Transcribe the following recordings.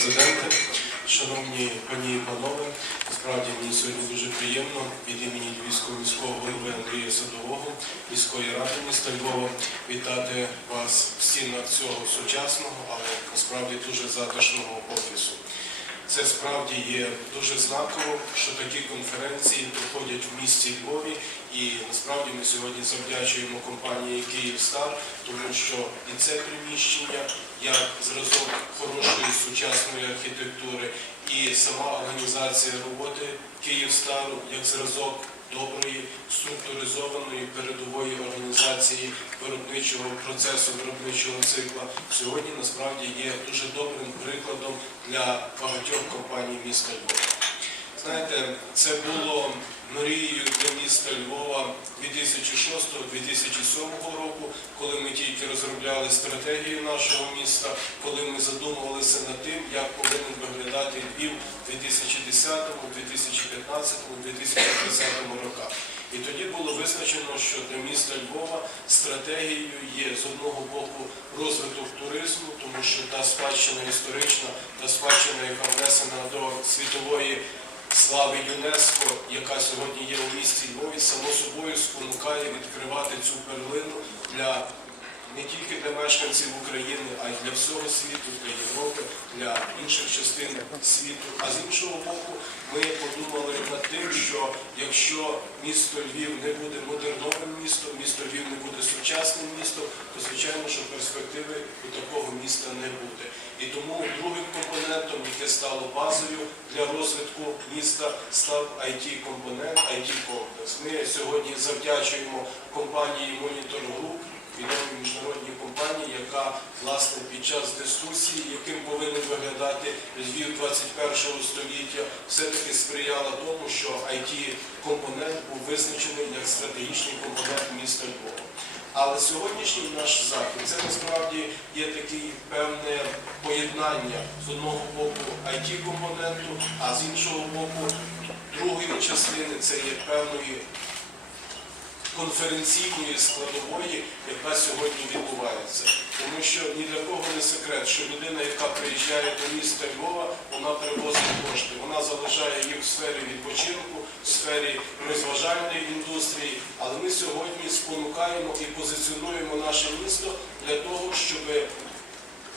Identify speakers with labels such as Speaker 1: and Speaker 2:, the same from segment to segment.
Speaker 1: президенте, шановні пані і панове, насправді мені сьогодні дуже приємно від імені Львівського міського голови Андрія Садового, міської ради міста Львова вітати вас в стінах цього сучасного, але насправді дуже затишного офісу. Це справді є дуже знаково, що такі конференції проходять в місті Львові, і насправді ми сьогодні завдячуємо компанії Київстар, тому що і це приміщення як зразок хорошої сучасної архітектури, і сама організація роботи Київстару як зразок доброї структуризованої передової організації виробничого процесу, виробничого цикла сьогодні насправді є дуже добрим прикладом для багатьох компаній міста Львова. Знаєте, це було мрією для міста Львова 2006-2007 року, коли ми тільки розробляли стратегію нашого міста, коли ми задумувалися над тим, як повинен виглядати Львів у 2010, 2015, 2020 роках. І тоді було визначено, що для міста Львова стратегією є з одного боку розвиток туризму, тому що та спадщина історична, та спадщина, яка внесена до світової слави ЮНЕСКО, яка сьогодні є у місті Львові, само собою спонукає відкривати цю перлину для не тільки для мешканців України, а й для всього світу, для Європи, для інших частин світу. А з іншого боку, ми подумали над тим, що якщо місто Львів не буде модерновим містом, місто Львів не буде сучасним перспективи у такого міста не буде. І тому другим компонентом, яке стало базою для розвитку міста, став it компонент it комплекс Ми сьогодні завдячуємо компанії Monitor Group, відомій міжнародній компанії, яка власне під час дискусії, яким повинен виглядати Львів 21 століття, все-таки сприяла тому, що it компонент був визначений як стратегічний компонент міста Львова. Але сьогоднішній наш захід це насправді є таке певне поєднання з одного боку it компоненту, а з іншого боку другої частини це є певної конференційної складової, яка сьогодні відбувається. Тому що ні для кого не секрет, що людина, яка приїжджає до міста Львова, вона привозить кошти. Вона залишає їх в сфері відпочинку, сфері розважальної індустрії. Але ми сьогодні спонукаємо і позиціонуємо наше місто для того, щоб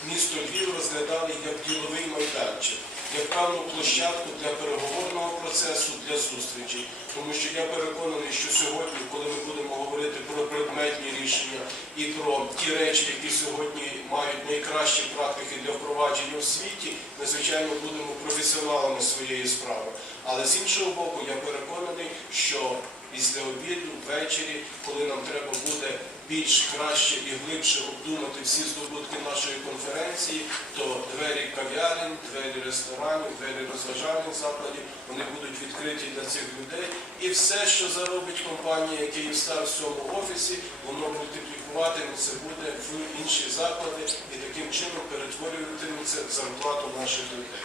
Speaker 1: місто Львів розглядали як діловий майданчик, як певну площадку для переговорного процесу, для зустрічей. Тому що я переконаний, що сьогодні, коли ми будемо говорити про предметні рішення і про ті речі, які сьогодні мають найкращі практики для впровадження в світі, ми, звичайно, будемо професіоналами своєї справи. Але з іншого боку, я переконаний, що після обіду, ввечері, коли нам треба більш краще і глибше обдумати всі здобутки нашої конференції, то двері кав'ярень, двері ресторанів, двері розважальних закладів, вони будуть відкриті для цих людей. І все, що заробить компанія Київстар в цьому офісі, воно мультиплікуватиметься буде в інші заклади і таким чином перетворюватиметься зарплату наших людей.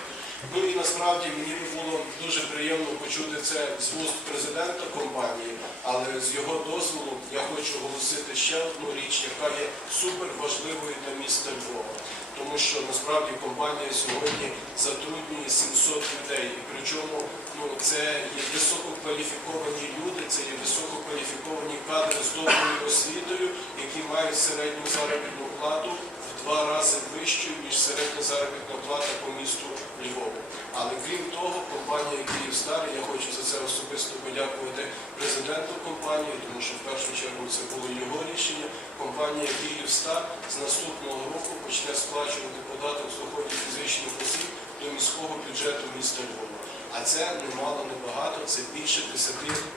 Speaker 1: Ну і насправді мені було дуже приємно почути це з вуст президента компанії, але з його дозволу я хочу оголосити ще одну річ, яка є супер важливою для міста Львова. Тому що насправді компанія сьогодні затруднює 700 людей. І причому ну, це є висококваліфіковані люди, це є висококваліфіковані кадри з доброю освітою, які мають середню заробітну плату в два рази вищу, ніж середня заробітна плата по місту Львову. Але крім того, компанія Київстар, я хочу за це особисто подякувати президенту компанії, тому що в першу чергу це було його рішення. Компанія Київстар з наступного року почне сплачувати податок з доходів фізичних осіб до міського бюджету міста Львова. А це немало небагато, це більше 10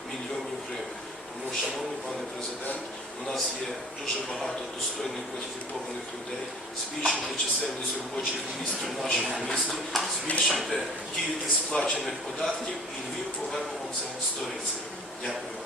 Speaker 1: мільйонів гривень. Тому, шановний пане президент, у нас є дуже багато достойних кваліфікованих людей. Збільшуйте чисельність робочих місць в нашому місті, збільшити кількість сплачених податків і Львів повернемо це сторицею. Дякую вам.